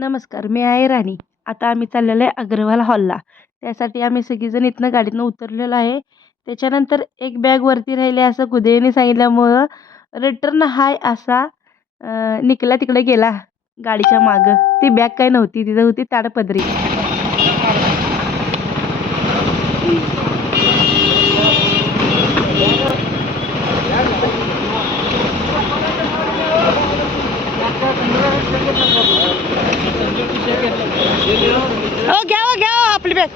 नमस्कार, मी आहे राणी. आता आम्ही चाललेलो आहे अग्रवाल हॉलला. त्यासाठी आम्ही सगळीजण इथनं गाडीतनं उतरलेलो आहे. त्याच्यानंतर एक बॅग वरती राहिली असं कुदेने सांगितल्यामुळं रिटर्न हाय असा निकल्या तिकडे गेला गाडीच्या मागं. ती बॅग काय नव्हती, तिथं होती ताडपदरी. घ्या आपली बॅग.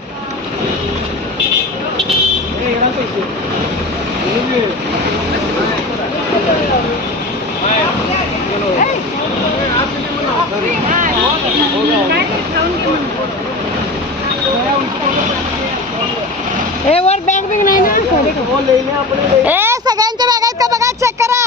वर बॅग बिग नाही ना. सगळ्यांच्या बॅग आहेत का बघा, चेक करा.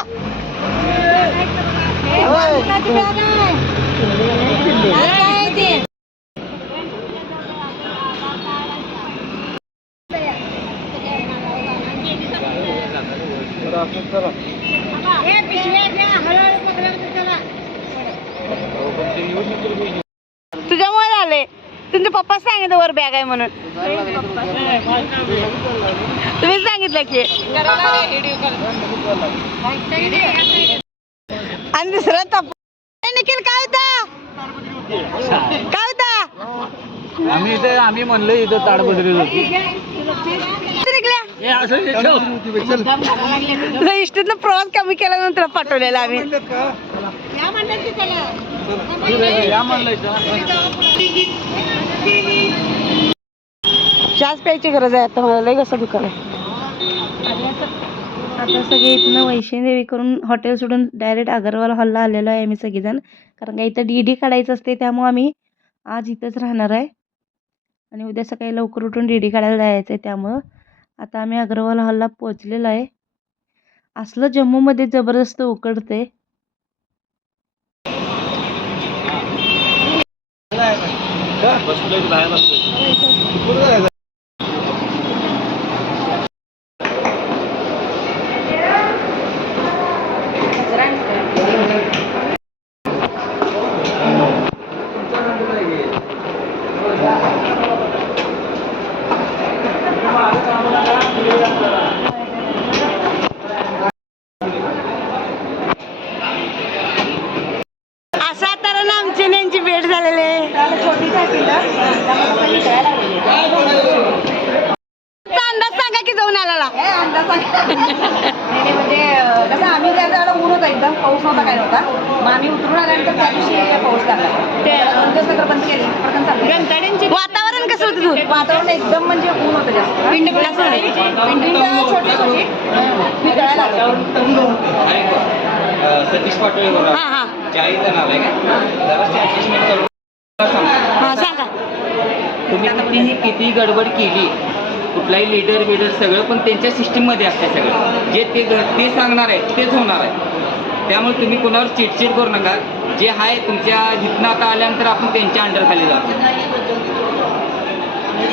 तुझ्यामुळे झाले. तुमचे पप्पा सांगितलं वर बॅग आहे म्हणून. तुम्ही सांगितलं की. आणि दुसरं तप निखिल काय होता, काय होता. आम्ही म्हणलं इथं ताडपदरी होती. तुझा इष्टीतनं प्रवास कमी केल्यानंतर पाठवलेला आम्ही. चहाच प्यायची गरज आहे आता मला, लय कसं दुकान आहे. आता सगळे इथनं वैष्णोदेवी करून हॉटेल सोडून डायरेक्ट अग्रवाल हॉलला आलेलो आहे आम्ही सगळेजण. कारण का इथं डीडी काढायचं असते, त्यामुळे आम्ही आज इथंच राहणार आहे आणि उद्या सकाळी लवकर उठून डीडी काढायला जायचं आहे. त्यामुळं आता आम्ही अग्रवाल हॉलला पोहोचलेलो आहे. असलं जम्मूमध्ये जबरदस्त उकडते. असा तर आमची यांची भेट झालेली आहे. अंदाज सांगा की जाऊन आला. म्हणजे कसं आम्ही त्याला ऊन होता, एकदम पाऊस नव्हता, काय नव्हता. मग आम्ही उतरून आल्यानंतर त्या दिवशी पाऊस लागला. बंद केली. वातावरण कसं होतं? वातावरण एकदम म्हणजे ऊन होतं जास्त. पिंड छोटी छोटी सतीश पाटोळे सांगा. तुम्ही किती गडबड केली, कुठलाही लीडर बिडर सगळं पण त्यांच्या सिस्टीममध्ये असते. सगळं जे ते सांगणार आहे तेच होणार आहे. त्यामुळे तुम्ही कोणावर चिडचिड करू नका. जे आहे तुमच्या हितनं आता आल्यानंतर आपण त्यांच्या अंडर खाली जातो.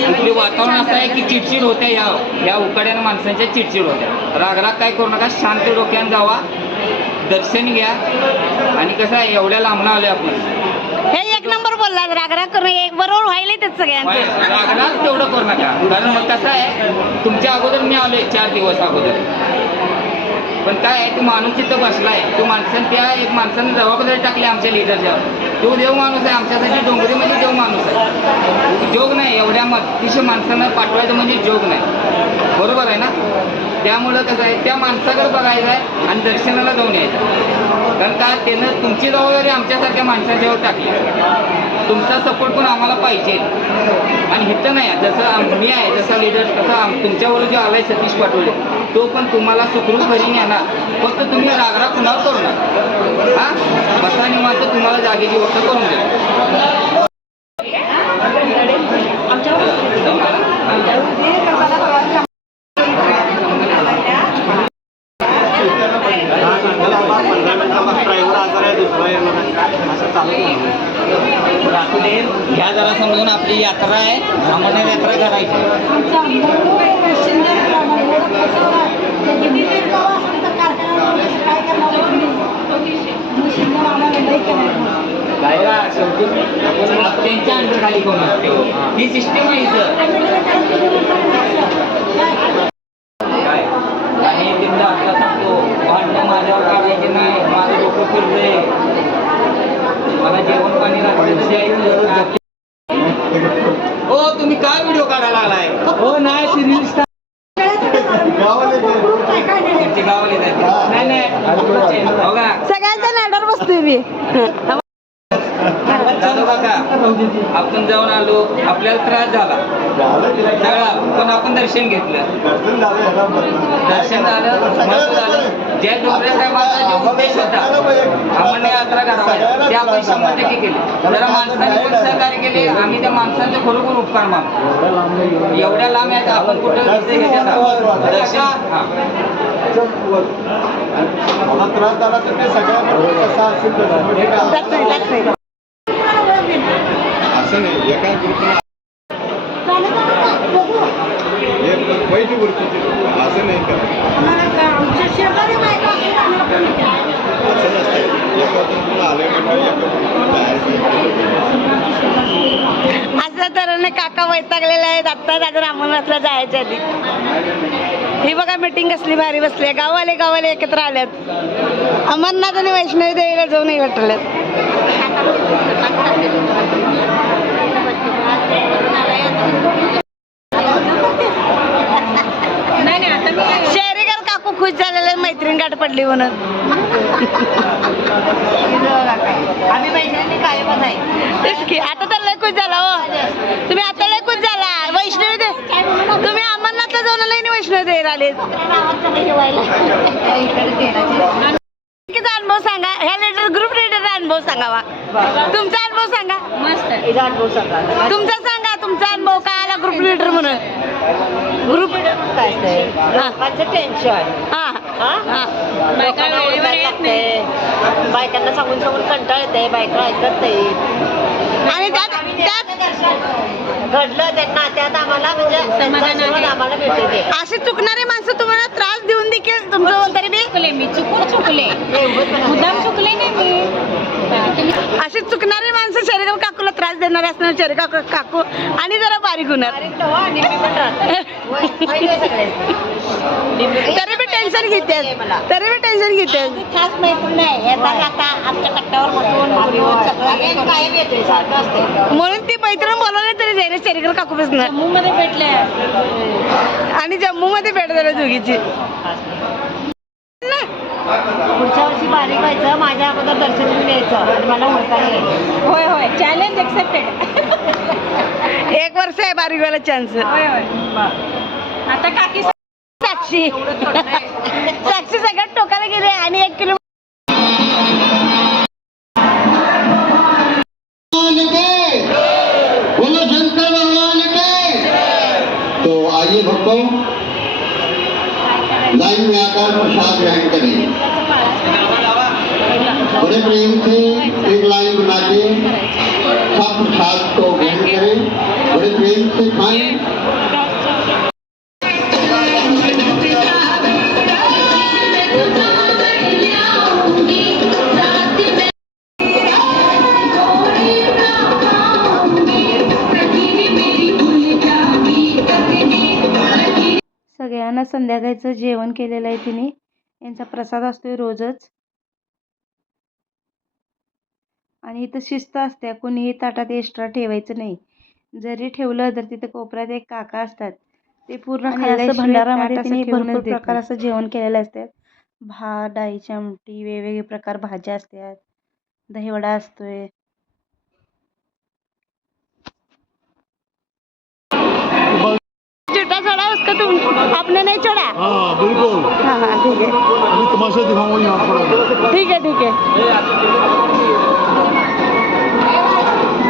इकडे वातावरण असं आहे की चिडचिड होत्या, ह्या उकाड्यानं माणसांच्या चिडचिड होत्या. रागराग काय करू नका, शांत डोक्यानं जावा, दर्शन घ्या. आणि कसं आहे, एवढ्या लांबणं आलोय आपण. हे एक नंबर बोलला. रागराग करणं एक बरोबर व्हायला त्याच सगळ्यांचं. रागराग तेवढं करू नका. कारण मग कसं आहे, तुमच्या अगोदर मी आलोय 4 दिवस अगोदर. पण काय आहे, तो माणूस तिथं बसलाय. तो एक माणसानं जबाबदारी टाकली आमच्या लिडरच्या. तो देव माणूस आहे आमच्यासाठी. डोंगरी म्हणजे देव माणूस आहे. जोग नाही, एवढ्या अतिशय माणसांना पाठवायचं म्हणजे जोग नाही. बरोबर आहे ना. त्यामुळं कसं आहे, त्या माणसाकडे बघायचं आहे आणि दर्शनाला जाऊन यायचं. कारण का त्यानं तुमची जबाबदारी आमच्यासारख्या माणसाच्यावर टाकली. तुमचा सपोर्ट पण आम्हाला पाहिजे. आणि इथं नाही, जसं मी आहे जसा लिडर, तसा तुमच्यावर जो आलाय सतीश पाटोळे, तो पण तुम्हाला सुखरूप घरी येणार. फक्त तुम्ही रागराग कुणावर करू नका. हा बसा निवांत, तुम्हाला जागेची व्यवस्था करून द्या. घ्या जरा समजून, आपली यात्रा आहे, सामान्य यात्रा करायची. काय करणार जायला शेवटी त्यांच्या अंडर खाली कोण असते ही सिस्टीम आहे इथं काय आणि तिथं आता सांगतो भांडणं माझ्यावर काढायचे नाही माझं डोकं फिरलंय मला जेवण पाणी लागतं द्यायचं हो तुम्ही काय व्हिडिओ काढायला लागलाय हो नाही सिरियल तुमची गावाला नाही नाही बघा सगळ्यांच्या नाडावर बसतोय मी दादू काका आपण जाऊन आलो आपल्याला त्रास झाला सगळा पण आपण दर्शन घेतलं दर्शन झालं मस्त झालं ज्या डोंगरे साहेबांचा जो उद्देश होता आपण यात्रा करावा ते आपण 100% केले जरा माणसाने पण सहकार्य केले आम्ही त्या माणसांचे खरोखर उपकार मानतो एवढ्या लांब आहेत आपण कुठं दर्शन मला त्रास झाला तर ते सगळ्यांना कसा असेल असं नाही एका ग्रुपला एक वाईट गोष्टी असं नाही करत असं नसतं एका ग्रुपला आले असं तर काका वैतागलेले आहेत आत्ताच अजून अमरनाथला जायच्या आधी ही बघा मीटिंग कसली भारी बसली गाववाले एकत्र आल्यात अमरनाथ आणि वैष्णवी देवीला जाऊन वाटल्यात शहरीकर काकू खुश झालेले मैत्रीण गाठ पडली म्हणून आम्ही मैत्रिणी कायमच आहे तेच की आता तर लय खुश झाला हो तुम्ही आता लय खुश झाला वैष्णवी दे तुम्ही अमरनाथला जाऊन आले आणि वैष्णवी देवीला आले अनुभव सांगा ह्या लीडर ग्रुप लीडरचा अनुभव सांगावा तुमचा अनुभव सांगा मस्त अनुभव सांगा तुमचा अनुभव काय आला ग्रुप लीडर म्हणून ग्रुप काय असतं टेन्शन बायकांना सांगून कंटाळ येते बायका ऐकत नाही आणि त्यात घडलं त्यांना त्यात आम्हाला म्हणजे आम्हाला भेटते अशी चुकणारी माणसं तुम्हाला त्रास देऊन देखील तुमचं तरी मी चुकले मुद्दाम चुकले नाही मी अशी चुकणारी माणसं शरीर काकूला त्रास देणारे असणार शरीर काकू आणि जरा बारीक होणार तरी मी टेन्शन घेते खास माहिती नाही आमच्या कट्ट्यावर म्हणून ती मैत्रीण बोलवली तरी जाईल शरीर काकू बसणार जम्मू मध्ये भेटले आणि जम्मू मध्ये भेट झाली दोघीची पुढच्या वर्षी बारीक व्हायचं माझ्या अगोदर दर्शन घेऊन यायचं आणि मला ओळखायला होय चॅलेंज एक्सेप्टेड 1 वर्ष आहे बारीक व्हायला चान्स आता काकी साक्षी सगळ्यात टोकाला गेले आणि 1 किलो बोलो शंकर भगवान के तो आइए भक्तों लाइन में आकर प्रसाद ग्रहण करें बड़े प्रेम से एक लाइन बना के सब प्रसाद को ग्रहण करें बड़े प्रेम से खाएं सगळ्यांना संध्याकाळचं जेवण केलेलं आहे तिने यांचा प्रसाद असतोय रोजच आणि इथं शिस्त असते कोणीही ताटात एक्स्ट्रा ठेवायचं नाही जरी ठेवलं तर तिथे कोपऱ्यात एक काका असतात ते पूर्ण खाल्ल्याशिवाय भंडारामध्ये तिने भरपूर प्रकार असं जेवण केलेलं असतात भात डाळीची आमटी वेगवेगळे प्रकार भाज्या असतात दहीवडा असतोय छोटा चढ़ा उसका तुम आपने नहीं चढ़ा हाँ बिल्कुल हाँ ठीक है अभी तमाशा दिखाऊंगा यहाँ पर ठीक है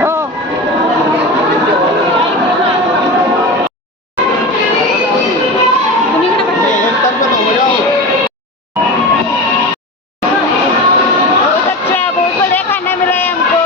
ओ बहुत अच्छा बहुत बढ़िया खाना मिला है हमको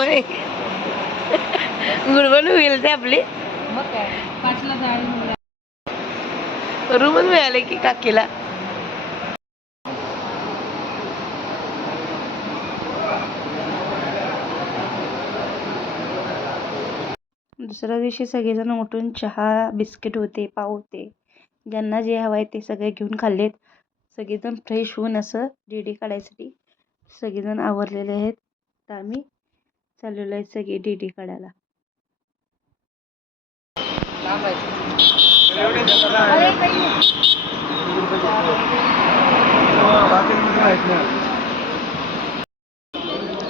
होय गुडबड होईल ते आपली रूमच मिळाले की काकीला. दुसऱ्या दिवशी सगळेजण उठून चहा बिस्किट होते, पाव होते, ज्यांना जे हवं आहे ते सगळे घेऊन खाल्लेत. सगळेजण फ्रेश होऊन असं डीडी काढायसाठी सगळेजण आवरलेले आहेत. तर आम्ही चाललेलो आहे सगळे डीडी काढायला.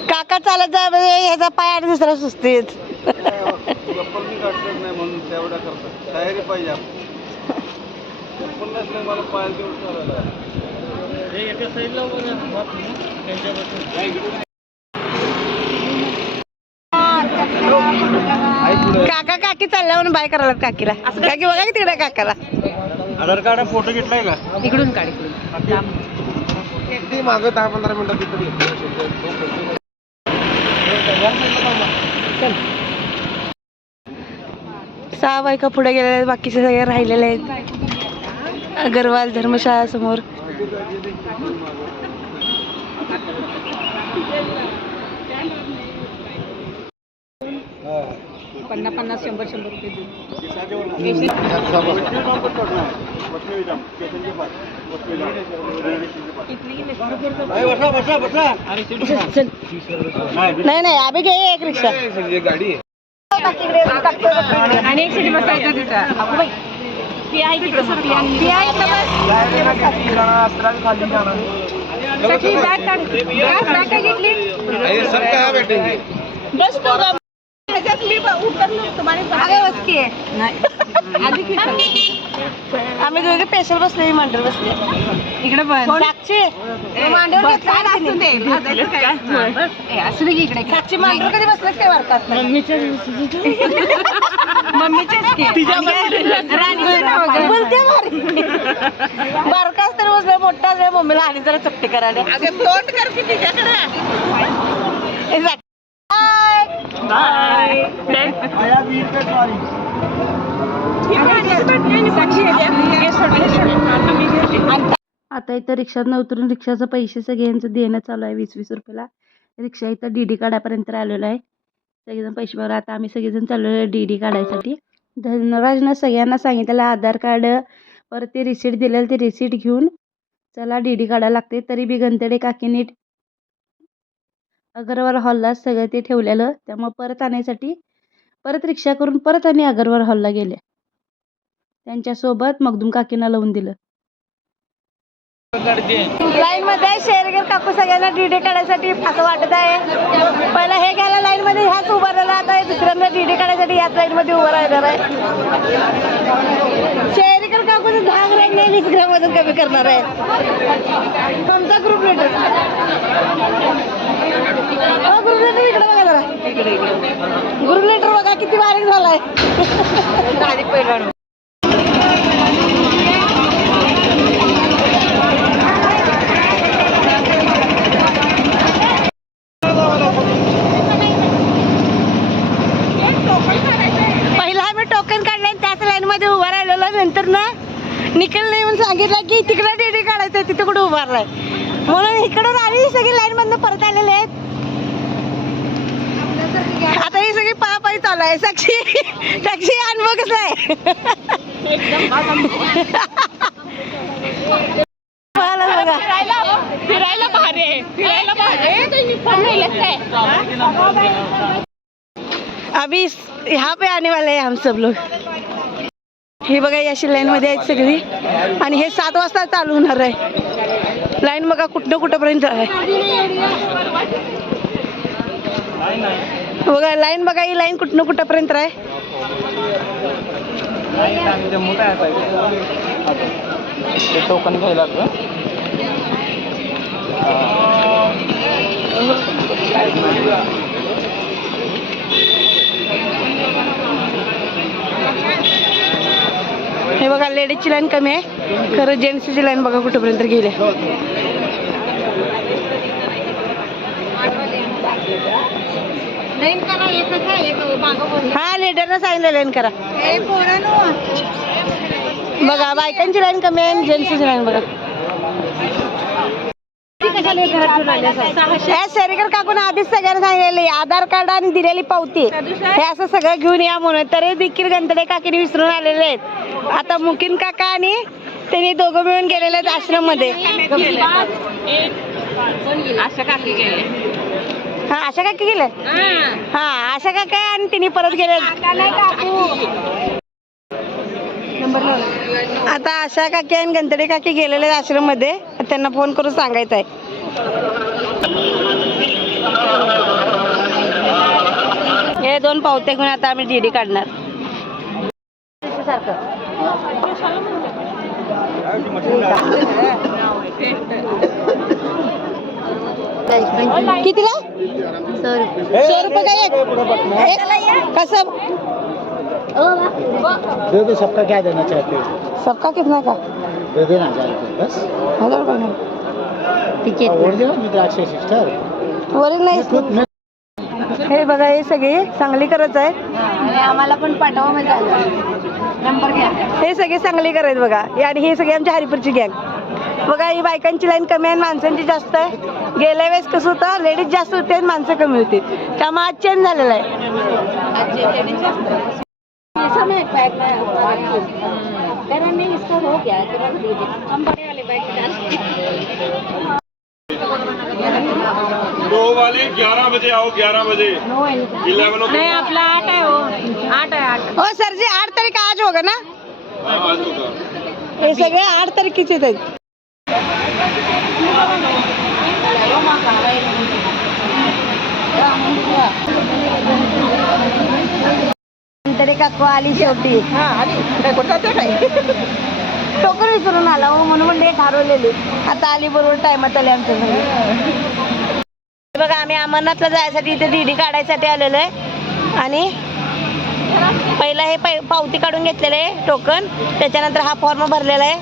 काका चालत जा म्हणजे ह्याचा पाय आणि दुसरा सुस्तीत. तयारी पाहिजे मला पाय देऊन काका काकी चालल्या म्हणून बाय करायला काकीला. काकी बघा की तिकडे काकाला. आधार कार्ड फोटो घेतलाय का? इकडून काढ किती मागं 10-15 मिनिटात तिकडे. सहा बायका पुढे गेलेल्या आहेत, बाकीचे सगळे राहिलेले आहेत अगरवाल धर्मशाळा समोर. पन्नास 100 रुपये नाही नाही आम्ही घे एक रिक्षा गाडी आणि एक सिटी बसायचं तिथं. आम्ही दोघे स्पेशल बसले, मांडर बसले इकडे पण. साक्षी मांडर असू दे इकडे. साक्षी मांडर कधी बसलं काय वारका मम्मीच्या बोलते बारका तर बसलं, मोठा असल्या मम्मीला आणि जरा चपटी करायला. तोंड कर की तिच्याकडे. आता इथं रिक्षातनं उतरून रिक्षाचं पैसे सगळ्यांचं देणं चालू आहे. 20-20 रुपयाला रिक्षा इथं डीडी काढापर्यंत आलेलो आहे. सगळेजण पैसे बघा. आता आम्ही सगळेजण चाललेलो आहे डीडी काढायसाठी. धनराजनं सगळ्यांना सांगितलेलं आधार कार्ड परत ते रिसीट दिलेलं ते रिसीट घेऊन चला डीडी काढायला लागते. तरी बी गंतेडे काकीने अगरवाल हॉलला सगळं ते ठेवलेलं, त्यामुळे परत आणायसाठी परत रिक्षा करून परत आणि अगरवाल हॉलला गेले. त्यांच्यासोबत मगदूम काकींना लावून दिलं. लाईन मध्ये शेरगर काकू सगळ्यांना डीडी काढायसाठी असं वाटत आहे. पहिला हे घ्यायला लाईन मध्ये ह्याच उभा राहिला, आता दुसऱ्यांदा डीडी काढायसाठी ह्याच लाईन मध्ये उभं राहणार आहे. शेरगर काकूचं 10 ग्रॅम नाही 20 ग्रॅम वजन कमी करणार आहे. आमचा ग्रुप लीडर ग्रुप लीडर इकडे बघा जरा. ग्रुप लीडर बघा किती बारीक झालाय. पहिला आम्ही टोकन काढलं, त्याच लाईन मध्ये उभा राहिलेलो. नंतर ना निकल नाही म्हणून सांगितलं की तिकडे डीडी काढायचं, तिथे कुठे उभारलाय म्हणून इकडून आम्ही सगळी लाईन मधनं परत आलेले आहेत. आता ही सगळी पायी चालू आहे. साक्षी साक्षी अनुभव कसला आहे? बघा फिरायला भारी आहे, फिरायला अभी यहाँ पे आने वाले हैं हम सब लोग. हे बघा अशी लाईन मध्ये आहेत सगळी आणि हे 7 वाजता चालू होणार आहे. लाईन बघा कुठं कुठंपर्यंत आहे बघा. लाईन बघा, ही लाईन कुठं कुठंपर्यंत आहे. टोकन घ्यायला हे बघा लेडीजची लाईन कमी आहे, खरं जेंट्सची लाईन बघा कुठंपर्यंत गेली. हा लीडरनं सांगितलं लाईन करा. बघा बायकांची लाईन कमी आहे, जेंट्सची लाईन बघा. शेरीकर काकून आधीच सगळ्यांना सांगितलेली आधार कार्ड आणि दिलेली पावती हे असं सगळं घेऊन या म्हणून, तरी देखील गणतडे काकीने विसरून आलेले आहेत. आता मुकीन काका आणि त्यांनी दोघं मिळून गेलेले आहेत आश्रम मध्ये. आशा काकी गेले. हा आशा काकी गेले. हा आशा काका आणि तिने परत गेले. आता आशा काकी आणि गणतडे काकी गेलेले आहेत आश्रम मध्ये, त्यांना फोन करून सांगायचं आहे. हे 2 पावते घेऊन आता आम्ही डीडी काढणार. कितीला? 100 रुपये का एक? कसं दे दो, सबका क्या देना चाहते हो? सबका कितना का? दे देना 1000 रुपये बस. 1000 रुपये तिकीट द्राक्षे सिस्टर वरील नाही. हे बघा हे सगळे सांगली करत आहे. आम्हाला पण पाठवा म्हणजे नंबर घ्या. हे सगळे सांगली करत बघा. आणि हे सगळे आमच्या हरिपूरची गँग बघा. ही बायकांची लाईन कमी आहे, माणसांची जास्त आहे. गेल्या वेळेस कसं होतं, लेडीज जास्त होते आणि माणसं कमी होती, त्यामुळे आज चेंज झालेला आहे. दो वाले 11 बजे आओ, 11 बजे 11 नाही आपला 8 आहे हो. 8 आहे 8. हो सर जी 8 तारीख आज होगा ना? आज होगा. हे सगळे 8 तारखेचेच आहेत. तरी काकू आली शेवटी. टोकन विचारून आला हो, म्हणून म्हणले हरवलेली. आता आली बरोबर टायमात आली आमच्या घरी. बघा आम्ही अमरनाथला जायसाठी इथे डीडी काढायसाठी आलेलो आहे. आणि पहिला हे पावती काढून घेतलेलं आहे टोकन, त्याच्यानंतर हा फॉर्म भरलेला आहे.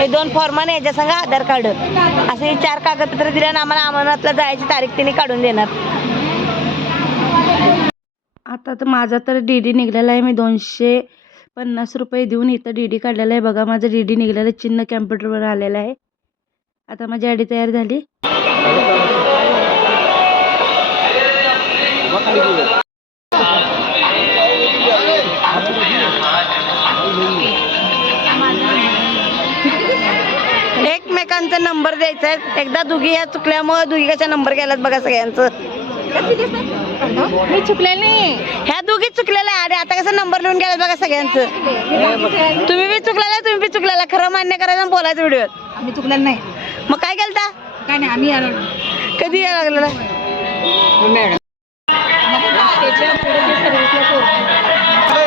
हे 2 फॉर्म आणि याच्या संग आधार कार्ड असे 4 कागदपत्र दिल्याने आम्हाला अमरनाथला जायची तारीख तिने काढून देणार. आता तर माझा तर डीडी निघलेला आहे. मी 250 रुपये देऊन इथं डीडी काढलेला आहे. बघा माझं डीडी निघलेलं चिन्ह कॅम्प्युटरवर आलेलं आहे. आता माझी आयडी तयार झाली. एकमेकांचा नंबर द्यायचा आहे. एकदा दोघी या चुकल्यामुळे दोघीच्या नंबर गेलात बघा सगळ्यांचं. मी चुकले नाही. ह्या दोघी चुकलेल्या आहे. आता कसं नंबर लिहून गेलात बघा सगळ्यांचं. तुम्ही बी चुकलेला, तुम्ही बी चुकलेला. खरं मान्य करायचं आणि बोलायचं व्हिडिओत. आम्ही चुकलेलं नाही. मग काय केलं? काय नाही आम्ही आलो. कधी यायला लागलेला?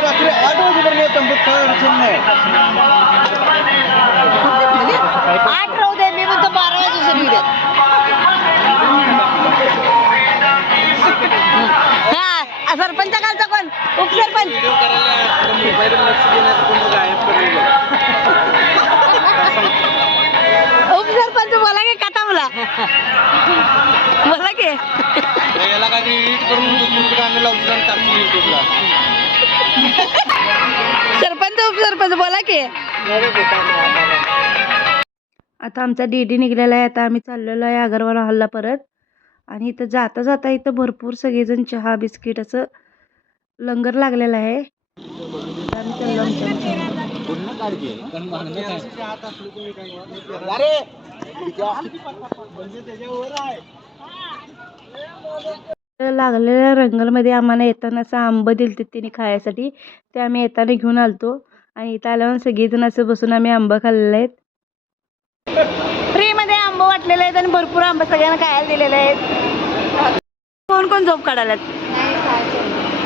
रात्री 8 वाजेपर्यंत तंबूत काय अडचण नाही. 8 राहू दे, मी म्हणतो 12 वाजता येऊ द्या. हा सरपंच कालचा कोण? उपसरपंच. उपसरपंच बोला की काटा मला बोला की. याला काहीतरी एडिट करून दुसरीकडे आम्ही लावतो आणि टाकतो युट्यूबला. सरपंच उपसरपंच बोला की. आता आमचा डीडी निघलेला आहे. आता आम्ही चाललेलो आहे अगरवाला हॉलला परत. आणि इथं जाता जाता इथं भरपूर सगळेजण चहा बिस्किट असं लंगर लागलेलं आहे. आम्ही चाललो लागलेल्या रंगलमध्ये आम्हाला येताना असं आंब दिलते तिने खायसाठी. ते आम्ही येताना घेऊन आलतो. आणि इथं आल्यावर सगळेजण असं बसून आम्ही आंब खाल्लेले आहेत. फ्री मध्ये आंब वाटलेले आहेत आणि भरपूर आंब सगळ्यांना खायला दिलेले आहेत. कोण कोण झोप काढायला?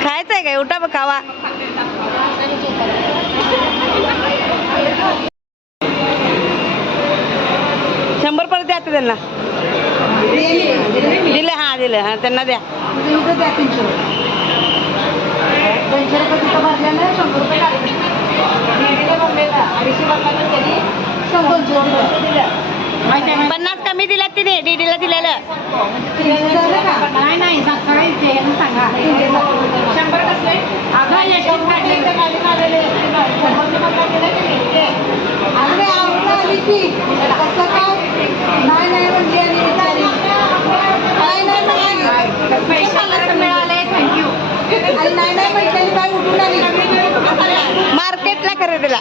खायचंय काय? उठा बघ खावा. शंभर परत द्या आता त्यांना. दिले हा दिले हा त्यांना द्या. 200 रुपये तिथं भरल्यानं 100 रुपये काढले. भरलेला 250 भरला तरी 100 रुपये दिलं. 50 कमी कमी दिलात तिने डीडीला दिलेलं. नाही सकाळी सांगा 100 कसले मिळाले. थँक्यू. मार्केटला खरेदीला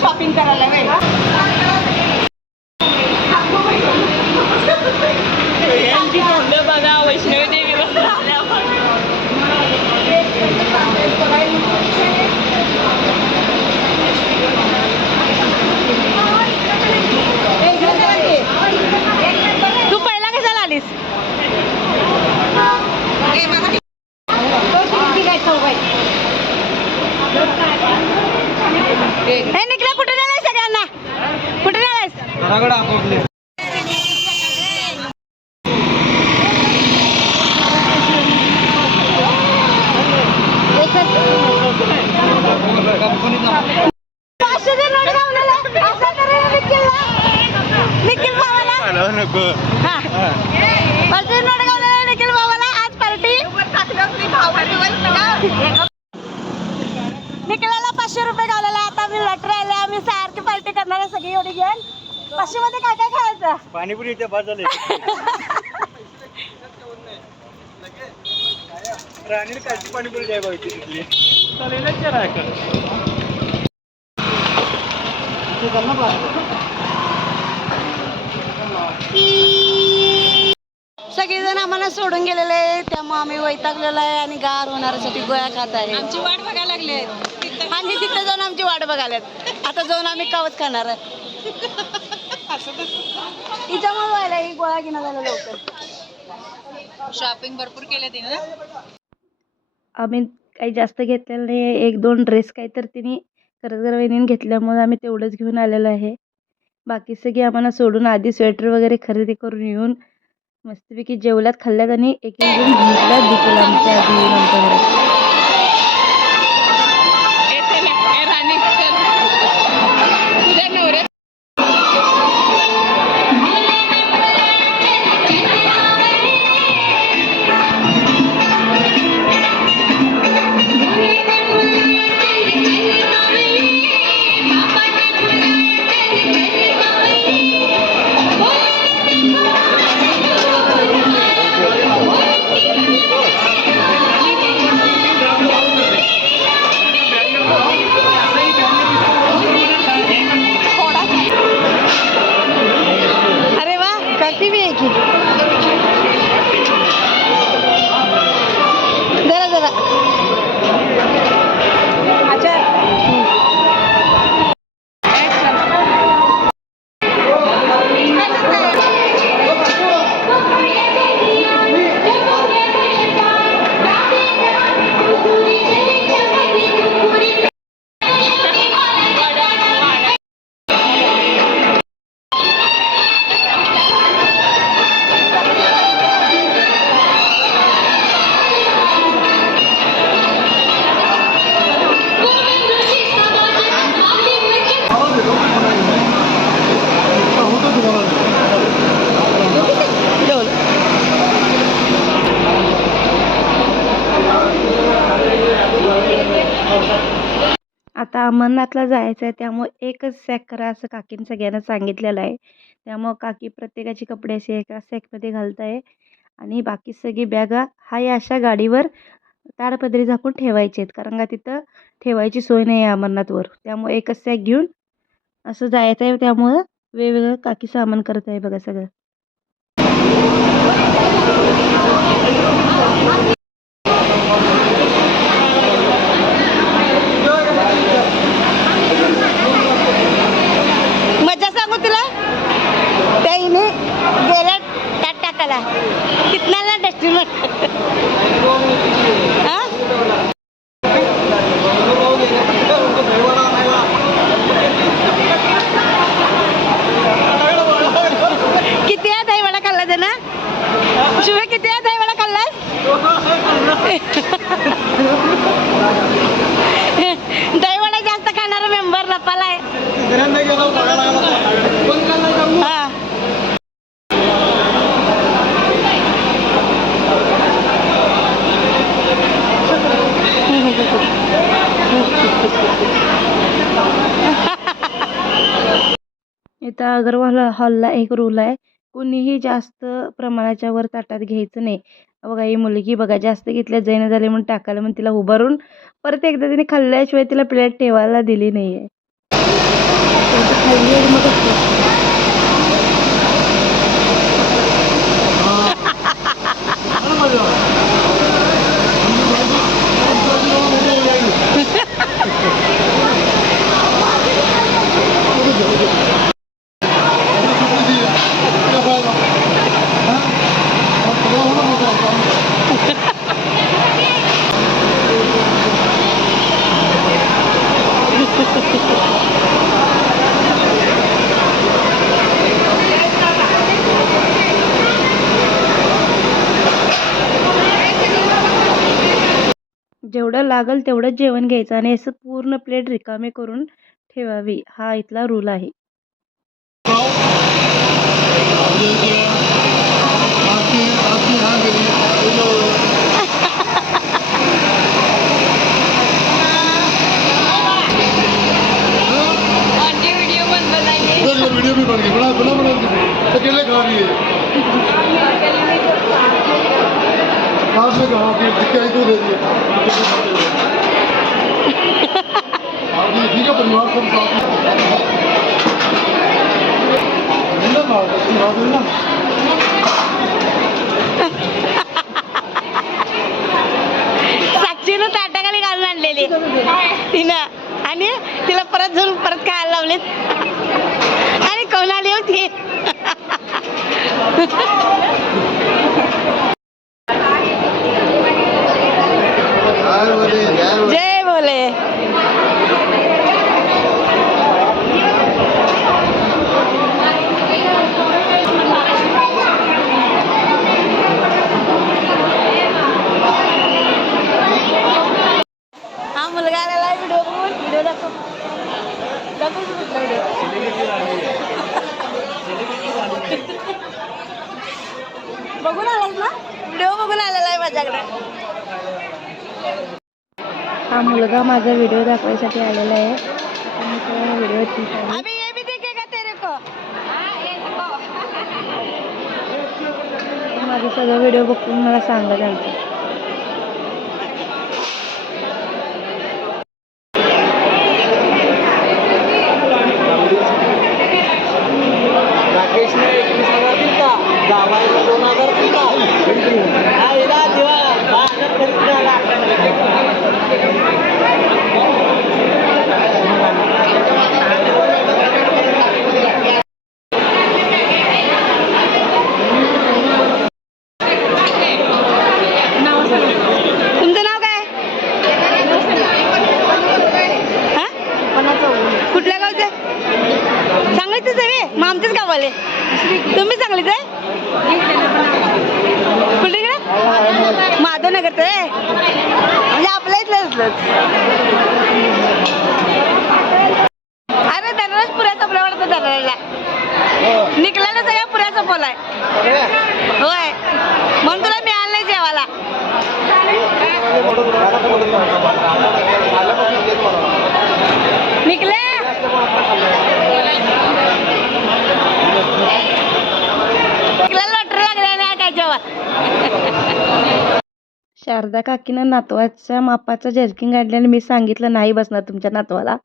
शॉपिंग करायला बघा वैष्णवी देवीला तू पहिला कशाला आलीस? हे निघला कुठे नेलाय सगळ्यांना? कुठे नेलायस? घराकडे आपोपले नको निखिल भावाला आज पार्टी. निखिलाला 500 रुपये गावलेला. आता मी लटर आले. आम्ही सारखी पार्टी करणार आहे सगळी एवढी घेऊन. 500 मध्ये काय काय खायचं? पाणीपुरी इथे बाजूला राणी काची पाणीपुरी द्याय पाहिजे तिथली सगळेजण आम्हाला सोडून गेलेले आहे, त्यामुळे आम्ही वैतागलेलो आहे आणि गार होण्यासाठी गोळ्या खात आहे. आमची वाट बघायला लागली आहे आणि तिथे जाऊन आमची वाट बघायला. आता जाऊन आम्ही कवच खाणार आहे. हिच्यामुळे व्हायला ही गोळ्या घेणं झालं लवकर. शॉपिंग भरपूर केले तिने. आम्ही काही जास्त घेतलेलं नाही. 1-2 ड्रेस काही तर तिने करजगर वहिनीने घेतल्यामुळे आम्ही तेवढंच घेऊन आलेलो आहे. बाकी सगळी आम्हाला सोडून आधी स्वेटर वगैरे खरेदी करून येऊन मस्तपैकी जेवल्यात, खाल्ल्यात आणि एक जण झोपल्यात देखील आमच्या आधी येऊन आमच्या घरात. आता अमरनाथला जायचं आहे, त्यामुळे एकच सॅक करा असं काकीने सगळ्यांना सांगितलेलं आहे. त्यामुळे काकी प्रत्येकाची कपडे असे एका सॅकमध्ये घालत आहे आणि बाकी सगळी बॅगा हाय अशा गाडीवर ताडपदरी झाकून ठेवायचे आहेत, कारण का तिथं ठेवायची सोय नाही आहे अमरनाथवर. त्यामुळे एकच सॅक घेऊन असं जायचं आहे. त्यामुळं वेगवेगळं काकी सामान करत आहे बघा सगळं. मजा सांगू तुला, त्याने गेल्या त्यात टाकाला कितनाला डस्टबिन किती दहीवडा खाल्ला त्यानं? शिवाय किती दहीवडा खाल्लास? इथं अगरवाल हॉलला एक रूल आहे, कुणीही जास्त प्रमाणाच्या वर ताटात घ्यायचं नाही. बघा ही मुलगी बघा जास्त घेतल्या जाईना झाले म्हणून टाकायला म्हणून तिला उभारून परत एकदा तिने खाल्ल्याशिवाय तिला प्लेट ठेवायला दिली नाही आहे. खाल्ली आणि मगच बसली. जेवढं लागल तेवढंच जेवण घ्यायचं आणि असं पूर्ण प्लेट रिकामे करून ठेवावी, हा इथला रूल आहे. वीडियो भी बन गई, बड़ा बड़ा बड़ा अकेले खा रही है। साथ में कहा कि दिखाई तो दे दिए ठीक है, परिवार सब साथ में साक्षीनं ताटाखाली घालून आणलेली तिनं आणि तिला परत जाऊन परत खायला लावलेत आणि कोण आली होती. जय बोले. हा मुलगा आलेला व्हिडिओ बघून व्हिडिओ दाखव. बघून आलास ना, व्हिडिओ बघून आलेला आहे माझ्याकडे. हा मुलगा माझा व्हिडिओ दाखवायसाठी आलेला आहे. व्हिडिओ ठीक आहे. अभी ये भी दिखेगा तेरे को. माझा सगळा व्हिडिओ बघून मला सांगा त्यांचं. राकेशने 21,000 दिलता, जावायला 2,000 दिलता. आईला देवा 10,000 खर्च झाला. तुमचं नाव काय? हा? कुठल्या गावचे? सांगायचंच आहे मग आमच्याच गावाले. तुम्ही सांगलीच आहे? कुठे इकडे माधवनगरचं आहे म्हणजे आपल्या इथलं. अरे दररोज पुऱ्या चपल्या वाटतं दररोजला निघल्याला सगळ्या पुऱ्या चपलाय. होय म्हणून तुला मिळालं नाही जेवायला. निघले लॉटरी लागल्या नाही काय जेवण. शारदा काकीनं नातवाच्या मापाचं जर्किंग काढल्याने मी सांगितलं नाही बसणार तुमच्या नातवाला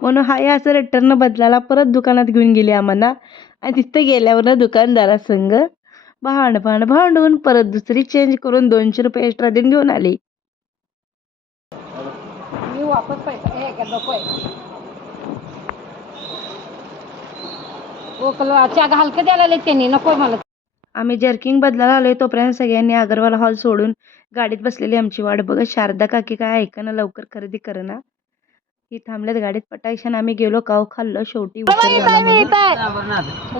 म्हणून हाय असं रिटर्न बदलायला परत दुकानात घेऊन गेली आम्हाला. आणि तिथं गेल्यावर दुकानदारासंग भांडून परत दुसरी चेंज करून 200 रुपये एक्स्ट्रा देऊन घेऊन आली. मी वापस पैसा नकोय. हलकं द्यायला त्यांनी नकोय मला. आम्ही जर्किंग बदलायला आलोय तोपर्यंत सगळ्यांनी अगरवाल हॉल सोडून गाडीत बसलेली आमची वाट बघत. शारदा काकी काय ऐकणं लवकर खरेदी करणं ही थांबल्यात गाडीत. पटाक्षण आम्ही गेलो, काव खाल्लं, शेवटी उशीर झाला म्हणून.